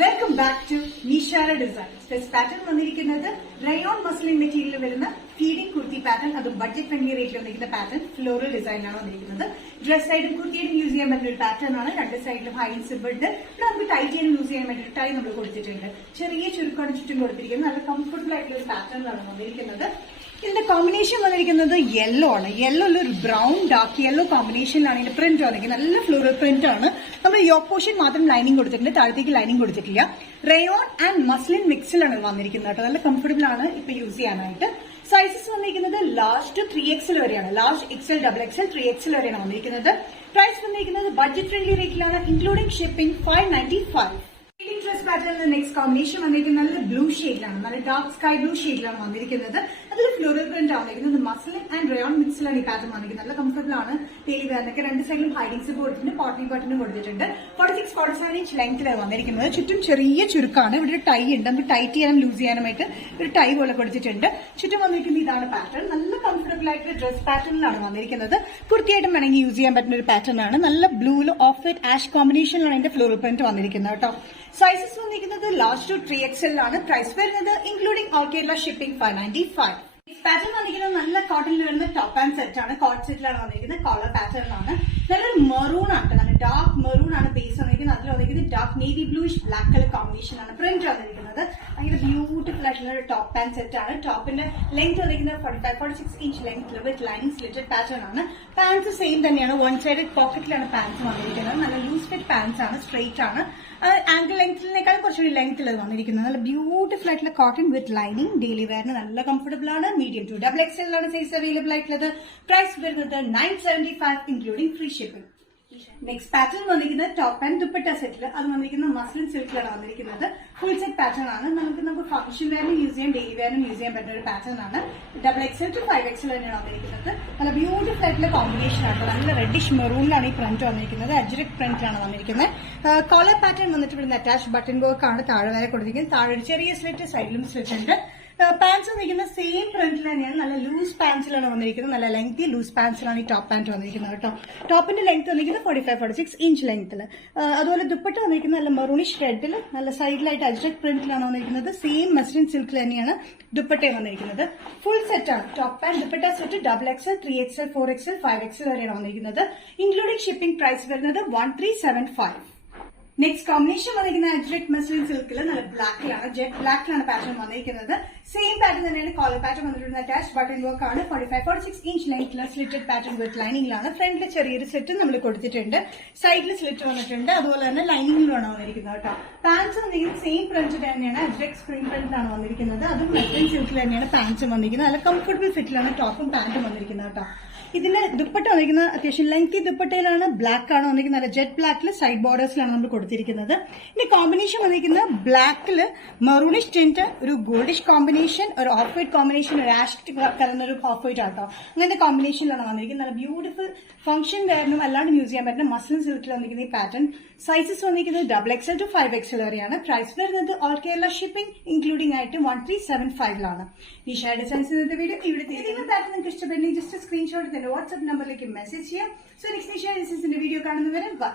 Welcome back to Nishara designs. First pattern വന്നിരിക്കുന്നത് rayon muslin material വരുന്ന feeding kurti pattern, അത് budget friendly റേറ്റിൽ വന്നിരിക്കുന്ന പാറ്റേൺ ഫ്ലോറൽ ഡിസൈനാണ് വന്നിരിക്കുന്നത്. ഡ്രസ് സൈഡും കുർത്തിയായിട്ടും യൂസ് ചെയ്യാൻ പറ്റുന്ന ഒരു പാറ്റേൺ ആണ്. രണ്ട് സൈഡിലും ഹൈ സിബിൾഡ് നമുക്ക് ടൈറ്റ് ചെയ്യാൻ യൂസ് ചെയ്യാൻ വേണ്ടി ടൈ നമ്മൾ കൊടുത്തിട്ടുണ്ട്. ചെറിയ ചുരുക്കമാണ് ചുറ്റും കൊടുത്തിരിക്കുന്നത്. നല്ല കംഫർട്ടബിൾ ആയിട്ടുള്ള ഒരു പാറ്റേണിലാണ് വന്നിരിക്കുന്നത്. ഇതിന്റെ കോമ്പിനേഷൻ വന്നിരിക്കുന്നത് യെല്ലോ ആണ്. യെല്ലോയിൽ ഒരു ബ്രൗൺ ഡാർക്ക് യെല്ലോ കോമ്പിനേഷനിലാണ് ഇതിന്റെ പ്രിന്റ് വന്നിരിക്കുന്നത്. നല്ല ഫ്ലോറൽ പ്രിന്റ് ആണ്. നമ്മൾ യോക്ക് പോർഷൻ മാത്രം ലൈനിങ് കൊടുത്തിട്ടുണ്ട്, താഴത്തേക്ക് ലൈനിങ് കൊടുത്തിട്ടില്ല. റയോൺ ആൻഡ് മസ്ലിൻ മിക്സിലാണ് വന്നിരിക്കുന്നത് കേട്ടോ. നല്ല കംഫർട്ടബിൾ ആണ് ഇപ്പൊ യൂസ് ചെയ്യാനായിട്ട്. സൈസസ് വന്നിരിക്കുന്നത് ലാർജ് ടു 3XL വരെയാണ്. ലാർജ് XL, XXL, 3XL വരെയാണ് വന്നിരിക്കുന്നത്. പ്രൈസ് വന്നിരിക്കുന്നത് ബഡ്ജറ്റ് ഫ്രണ്ട്ലി റേറ്റിലാണ്, ഇൻക്ലൂഡിംഗ് ഷിപ്പിംഗ് 595. ഡ്രസ് പാറ്റേണിന്റെ നെക്സ്റ്റ് കോമ്പിനേഷൻ വന്നിരിക്കുന്നത് നല്ല ബ്ലൂ ഷെയ്ഡിലാണ്, നല്ല ഡാർക്ക് സ്കൈ ബ്ലൂ ഷെയ്ഡിലാണ് വന്നിരിക്കുന്നത്. അതിൽ ഫ്ലോറൽ പ്രിന്റ് ആണ് വന്നിരിക്കുന്നത്. മസ്ലിൻ ആൻഡ് റയോൺ മിക്സിലാണ് ഈ പാറ്റേൺ വന്നിരിക്കുന്നത്. നല്ല കംഫർട്ടബിൾ ആണ്. ഡെയിലി വെയറിനൊക്കെ രണ്ട് സൈഡിലും ഹൈഡിംഗ് സിബ് കൊടുത്തിട്ടുണ്ട്, പോട്ടി ബട്ടണും കൊടുത്തിട്ടുണ്ട്. 46-47 ഇഞ്ച് ലെങ്ത്തിലാണ് വന്നിരിക്കുന്നത്. ചുറ്റും ചെറിയ ചുരുക്കാണ്. ഇവിടെ ഒരു ടൈ ഉണ്ട്, നമുക്ക് ടൈറ്റ് ചെയ്യാനും ലൂസ് ചെയ്യാനുമായിട്ട് ഒരു ടൈ പോലെ കൊടുത്തിട്ടുണ്ട്. ചുറ്റും വന്നിരിക്കുന്നത് ഇതാണ് പാറ്റേൺ. നല്ല കംഫർട്ടബിൾ ആയിട്ട് ഡ്രസ് പാറ്റേണിലാണ് വന്നിരിക്കുന്നത്. കുർത്തിയായിട്ടും വേണമെങ്കിൽ യൂസ് ചെയ്യാൻ പറ്റുന്ന ഒരു പാറ്റേൺ ആണ്. നല്ല ബ്ലൂവിൽ ഓഫ് വൈറ്റ് ആഷ് കോമ്പിനേഷനിലാണ് ഇതിന്റെ ഫ്ലോറൽ പ്രിന്റ് വന്നിരിക്കുന്നത് കേട്ടോ. സൈസസ് വന്നിരിക്കുന്നത് ലാർജ് ടു 3XL ആണ്. പ്രൈസ് വരുന്നത് including all Kerala shipping 595. Pattern വന്നിരിക്കുന്നത് നല്ല കോട്ടണിൽ വരുന്ന ടോപ്പ് ആൻഡ് സെറ്റ് ആണ്. കോട്ട് സെറ്റിലാണ് വന്നിരിക്കുന്നത്. കോളർ പാറ്റേൺ ആണ്. നല്ലൊരു മെറൂൺ ആണ്, നല്ല ഡാർക്ക് മെറൂൺ ആണ് ബേസ് വന്നിരിക്കുന്നത്. അതിൽ വന്നിരിക്കുന്നത് dark navy bluish black colour combination ആണ് പ്രിന്റ് വന്നിരിക്കുന്നത്. ഭയങ്കര ബ്യൂട്ടിഫുൾ ആയിട്ടുള്ള ഒരു ടോപ്പ് ആൻഡ് സെറ്റ് ആണ്. ടോപ്പിന്റെ ലെങ്ത് വന്നിരിക്കുന്നത് 45-46 inch length with lining slitted pattern ആണ്. പാൻസ് സെയിം തന്നെയാണ്. വൺ സൈഡ് പോക്കറ്റിലാണ് പാൻസ് വന്നിരിക്കുന്നത്. നല്ല ലൂസ് ഫിറ്റ് പാൻസ് ആണ്, സ്ട്രെയിറ്റ് ആണ്. ആംഗിൾ ലെങ്ത്തിനേക്കാളും കുറച്ചുകൂടി ലെങ്ത്തിൽ വന്നിരിക്കുന്നത്. നല്ല ബ്യൂട്ടിഫുൾ ആയിട്ടുള്ള കോട്ടൺ വിത്ത് ലൈനിങ്. ഡെയിലി വെയറിന് നല്ല കംഫർട്ടബിൾ ആണ്. മീഡിയം ടു XXL ആണ് സൈസ് അവൈലബിൾ ആയിട്ടുള്ളത്. പ്രൈസ് വരുന്നത് 975 including free shipping. Next pattern വന്നിരിക്കുന്നത് ടോപ്പ് ആൻഡ് ദുപ്പട്ട സെറ്റിൽ. അത് വന്നിരിക്കുന്നത് മസ്ലിൻ സിൽക്കിലാണ് വന്നിരിക്കുന്നത്. ഫുൾ സെറ്റ് പാറ്റേൺ ആണ്. നമുക്ക് ഫംഗ്ഷൻ വെയറിനും യൂസ് ചെയ്യാം, ഡെയിലി വെയറിനും യൂസ് ചെയ്യാൻ പറ്റുന്ന ഒരു പാറ്റേൺ ആണ്. XXL to 5XL തന്നെയാണ് വന്നിരിക്കുന്നത്. നല്ല ബ്യൂട്ടിഫുൾ ആയിട്ടുള്ള കോമ്പിനേഷൻ ആണ്. നല്ല റെഡിഷ് മെറൂണിലാണ് ഈ പ്രിന്റ് വന്നിരിക്കുന്നത്. അജ്രക് പ്രിന്റിലാണ് വന്നിരിക്കുന്നത്. കോളർ പാറ്റേൺ വന്നിട്ട് ഇവിടുന്ന് അറ്റാച്ച് ബട്ടൺ വർക്ക് ആണ് താഴെ വരെ കൊടുത്തിരിക്കുന്നത്. താഴെ ഒരു ചെറിയ സ്ലിറ്റ്, സൈഡിലും സ്ലിറ്റ് ഉണ്ട്. പാൻസ് വന്നിരിക്കുന്ന സെയിം പ്രിന്റിൽ തന്നെയാണ്. നല്ല ലൂസ് പാൻസിലാണ് വന്നിരിക്കുന്നത്. നല്ല ലെങ്തി ലൂസ് പാൻസിലാണ് ഈ ടോപ്പ് പാന്റ് വന്നിരിക്കുന്നത് കേട്ടോ. ടോപ്പിന്റെ ലെങ്ത് വന്നിരിക്കുന്നത് 45-46 ഇഞ്ച് ലെങ്ത്തിൽ. അതുപോലെ ദുപ്പട്ട വന്നിരിക്കുന്നത് നല്ല മെറൂണിഷ് റെഡിൽ നല്ല സൈഡിലായിട്ട് അജ്രക് പ്രിന്റിലാണ് വന്നിരിക്കുന്നത്. സെയിം മസ്ലിൻ സിൽക്കിൽ തന്നെയാണ് ദുപ്പട്ടയും വന്നിരിക്കുന്നത്. ഫുൾ സെറ്റ് ആണ്. Top and dupatta set XXL, 3XL, 4XL, 5XL വരെയാണ് വന്നിരിക്കുന്നത്. ഇൻക്ലൂഡിംഗ് ഷിപ്പിംഗ് പ്രൈസ് വരുന്നത് 1375. നെക്സ്റ്റ് കോമ്പിനേഷൻ വന്നിരിക്കുന്ന അജ്രക് മസ്ലിൻ സിൽക്കിൽ നല്ല ബ്ലാക്കിലാണ്, ജെറ്റ് ബ്ലാക്കിലാണ് പാറ്റേൺ വന്നിരിക്കുന്നത്. സെയിം പാറ്റേൺ തന്നെയാണ്. കോളർ പാറ്റേൺ വന്നിട്ടുള്ള അറ്റാച്ച് ബട്ടൺ വർക്ക് ആണ്. 45-46 ഇഞ്ച് ലെങ്ത്തിലുള്ള സ്ലിറ്റഡ് പാറ്റേൺ വിത്ത് ലൈനിങ്ങിലാണ്. ഫ്രണ്ടിൽ ചെറിയൊരു സെറ്റ് നമ്മൾ കൊടുത്തിട്ടുണ്ട്. സൈഡിൽ സ്ലിറ്റ് വന്നിട്ടുണ്ട്. അതുപോലെ തന്നെ ലൈനിങ്ങിലാണ് വന്നിരിക്കുന്നത് കേട്ടോ. പാൻസ് വന്നിരിക്കുന്നത് സെയിം പ്രിന്റ് തന്നെയാണ്. അജ്രക് സ്ക്രീൻ പ്രിന്റിലാണ് വന്നിരിക്കുന്നത്. അതും മസ്ലിൻ സിൽക്കിൽ തന്നെയാണ് പാൻസും വന്നിരിക്കുന്നത്. നല്ല കംഫർട്ടബിൾ ഫിറ്റിലാണ് ടോപ്പും പാന്റും വന്നിരിക്കുന്നത് കേട്ടോ. ഇതിന്റെ ദുപ്പട്ട വന്നിരിക്കുന്നത് അത്യാവശ്യം ലെങ്തി ദുപ്പട്ടയിലാണ്. ബ്ലാക്ക് ആണ് വന്നിരിക്കുന്നത്. നല്ല ജെറ്റ് ബ്ലാക്കിൽ സൈഡ് ബോർഡേഴ്സിലാണ് നമ്മൾ കൊടുത്തിരിക്കുന്നത്. ഇനി കോമ്പിനേഷൻ വന്നിരിക്കുന്നത് ബ്ലാക്കില് മെറൂണിഷ് ടിന്റ്, ഒരു ഗോൾഡിഷ് കോമ്പിനേഷൻ, ഒരു ഓഫ് വൈറ്റ് കോമ്പിനേഷൻ, ഒരു ആഷ് കലർന്ന ഒരു ഓഫ് വൈറ്റ് ആട്ടോ. അങ്ങനത്തെ കോമ്പിനേഷനിലാണ് വന്നിരിക്കുന്നത്. നല്ല ബ്യൂട്ടിഫുൾ ഫംഗ്ഷൻ വെയറിനും അല്ലാണ്ട് യൂസ് ചെയ്യാൻ പറ്റുന്ന മസ്ലിൻ സിൽക്കിൽ വന്നിരിക്കുന്ന ഈ പാറ്റേൺ. സൈസസ് വന്നിരിക്കുന്നത് XXL to 5XL വരെയാണ്. പ്രൈസ് വരുന്നത് ഓൾ കേരള ഷിപ്പിംഗ് ഇൻക്ലൂഡിംഗ് ആയിട്ട് 1375 നിഷ ഡിസൈൻസിന്റെ വീഡിയോ ഇവിടെ ഏതെങ്കിലും പാറ്റേൺ നിങ്ങൾക്ക് ഇഷ്ടപ്പെടുന്നെങ്കിൽ ജസ്റ്റ് സ്ക്രീൻഷോട്ട് തന്നെ വാട്സ്ആപ്പ് നമ്പറിലേക്ക് മെസ്സേജ് ചെയ്യാം. സോ നെക്സ്റ്റ് നിഷ ഡിസൈൻസിന്റെ വീഡിയോ കാണുന്നവരെ ബൈ.